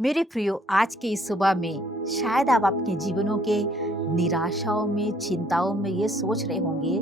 मेरे प्रियो, आज के इस सुबह में शायद आप अपने जीवनों के निराशाओं में, चिंताओं में ये सोच रहे होंगे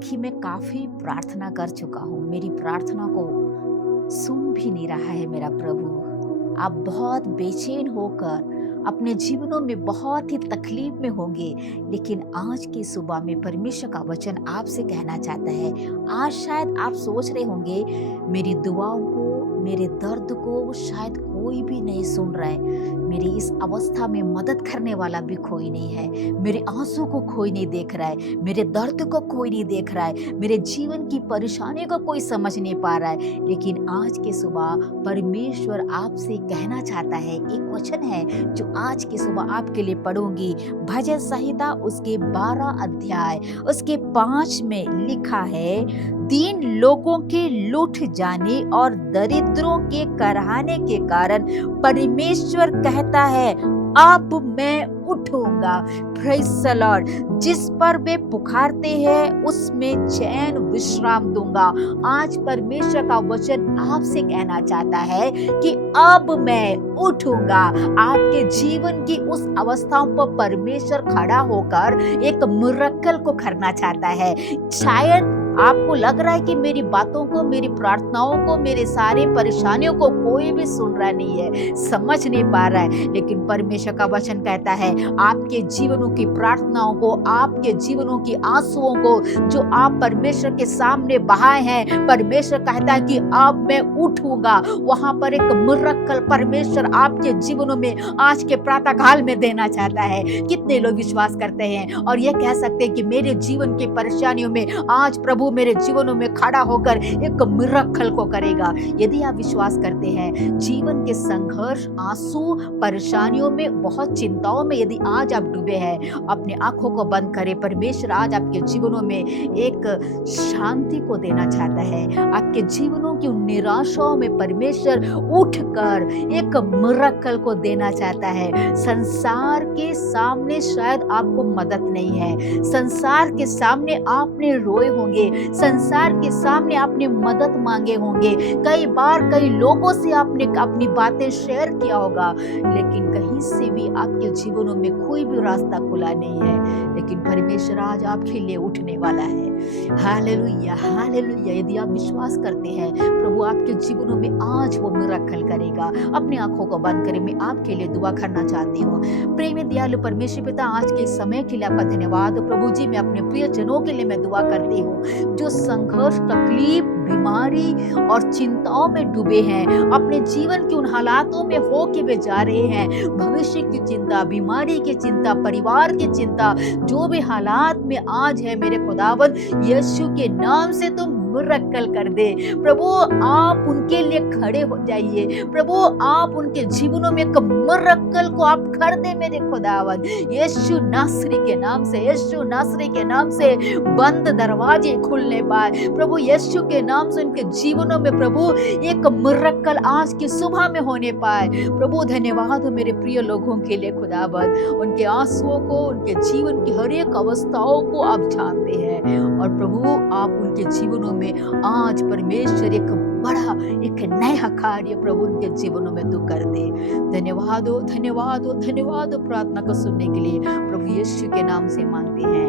कि मैं काफ़ी प्रार्थना कर चुका हूँ, मेरी प्रार्थना को सुन भी नहीं रहा है मेरा प्रभु। आप बहुत बेचैन होकर अपने जीवनों में बहुत ही तकलीफ में होंगे, लेकिन आज की सुबह में परमेश्वर का वचन आपसे कहना चाहता है। आज शायद आप सोच रहे होंगे, मेरी दुआओं को, मेरे दर्द को शायद कोई भी नहीं सुन रहा है, मेरी इस अवस्था में मदद करने वाला भी कोई नहीं है, मेरे आंसू को कोई नहीं देख रहा है, मेरे दर्द को कोई नहीं देख रहा है, मेरे जीवन की परेशानी को कोई समझ नहीं पा रहा है। लेकिन आज के सुबह परमेश्वर आपसे कहना चाहता है, एक वचन है जो आज की सुबह आपके लिए पढ़ूंगी। भजन संहिता उसके 12 अध्याय उसके 5 में लिखा है, दीन लोगों के लूट जाने और दरिद्रों के कराहने के कारण परमेश्वर कहता है, अब मैं उठूंगा। Praise the Lord. जिस पर वे पुकारते हैं उसमें चैन विश्राम दूंगा। आज परमेश्वर का वचन आपसे कहना चाहता है कि अब मैं उठूंगा। आपके जीवन की उस अवस्थाओं पर परमेश्वर खड़ा होकर एक मिरेकल को करना चाहता है। शायद आपको लग रहा है कि मेरी बातों को, मेरी प्रार्थनाओं को, मेरे सारे परेशानियों को कोई भी सुन रहा नहीं है, समझ नहीं पा रहा है, लेकिन परमेश्वर का वचन कहता है, आपके जीवनों की प्रार्थनाओं को, आपके जीवनों की आंसुओं को जो आप परमेश्वर के सामने बहाए हैं, परमेश्वर कहता है कि अब मैं उठूंगा। वहां पर एक मिरेकल परमेश्वर आपके जीवनों में आज के प्रातः काल में देना चाहता है। कितने लोग विश्वास करते हैं और ये कह सकते हैं कि मेरे जीवन की परेशानियों में आज प्रभु मेरे जीवनों में खड़ा होकर एक मिरेकल को करेगा। यदि आप विश्वास करते हैं, जीवन के संघर्ष, आंसू, परेशानियों में, बहुत चिंताओं में यदि आज आप डूबे हैं, अपने आंखों को बंद करें। परमेश्वर आज आपके जीवनों में एक शांति को देना चाहता है। आपके जीवनों की उन निराशाओं में परमेश्वर उठकर एक मिरेकल को देना चाहता है। संसार के सामने शायद आपको मदद नहीं है, संसार के सामने आपने रोए होंगे, संसार के सामने आपने मदद मांगे होंगे, कई बार कई लोगों से आपने अपनी बातें शेयर किया होगा, लेकिन कहीं से भी आपके जीवनों में कोई भी रास्ता खुला नहीं है। लेकिन परमेश्वर आज आपके लिए उठने वाला है। Hallelujah, hallelujah. यदि आप विश्वास करते हैं, प्रभु आपके जीवनों में आज वो मिरेकल करेगा। अपनी आंखों को बंद करें, मैं आपके लिए दुआ करना चाहती हूँ। प्रेम दयालु परमेश्वर पिता, आज के समय के लिए आपका धन्यवाद प्रभु जी। मैं अपने प्रिय जनों के लिए मैं दुआ करती हूँ जो संघर्ष, तकलीफ, बीमारी और चिंताओं में डूबे हैं, अपने जीवन के उन हालातों में हो के वे जा रहे हैं, भविष्य की चिंता, बीमारी की चिंता, परिवार की चिंता, जो भी हालात में आज है, मेरे खुदावन यीशु के नाम से तुम मिरेकल कर दे। प्रभु आप उनके लिए खड़े हो जाइए, प्रभु आप उनके जीवनों में एक मिरेकल को आप कर दे मेरे खुदावन। यीशु नासरी के नाम से, यीशु नासरी के नाम से बंद दरवाजे खुलने पाए, प्रभु यीशु के नाम से उनके जीवनों में प्रभु एक मिरेकल आज की सुबह में होने पाए। प्रभु धन्यवाद हो मेरे प्रिय लोगों के लिए खुदावन। उनके आंसुओं को, उनके जीवन की हर एक अवस्थाओं को आप जानते हैं, और प्रभु आप उनके जीवनों में आज परमेश्वर एक बड़ा, एक नया कार्य प्रभु उनके जीवनों में तू कर दे। धन्यवाद हो, धन्यवाद हो, धन्यवाद हो। प्रार्थना को सुनने के लिए प्रभु यीशु के नाम से मांगते हैं,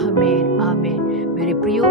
आमीन, आमीन। मेरे प्रियो,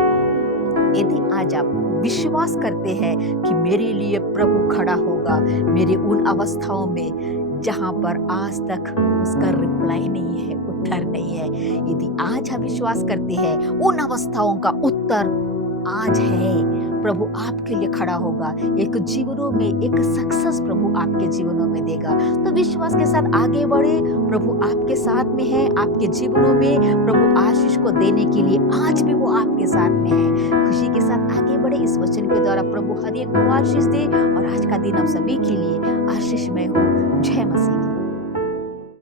यदि आज आप विश्वास करते हैं कि मेरे लिए प्रभु खड़ा होगा, मेरी उन अवस्थाओं में जहां पर आज तक उसका रिप्लाई नहीं है, उत्तर नहीं है, यदि आज आप विश्वास करते हैं, उन अवस्थाओं का उत्तर आज है। प्रभु आपके लिए खड़ा होगा, एक जीवनों में एक सक्सेस प्रभु आपके जीवनों में देगा। तो विश्वास के साथ आगे बढ़े, प्रभु आपके साथ में है, आपके जीवनों में प्रभु आशीष को देने के लिए आज भी वो आपके साथ में है। खुशी के साथ आगे बढ़े, इस वचन के द्वारा प्रभु हर एक को आशीष दे, और आज का दिन आप सभी के लिए आशीषमय हो। जय मसीह की।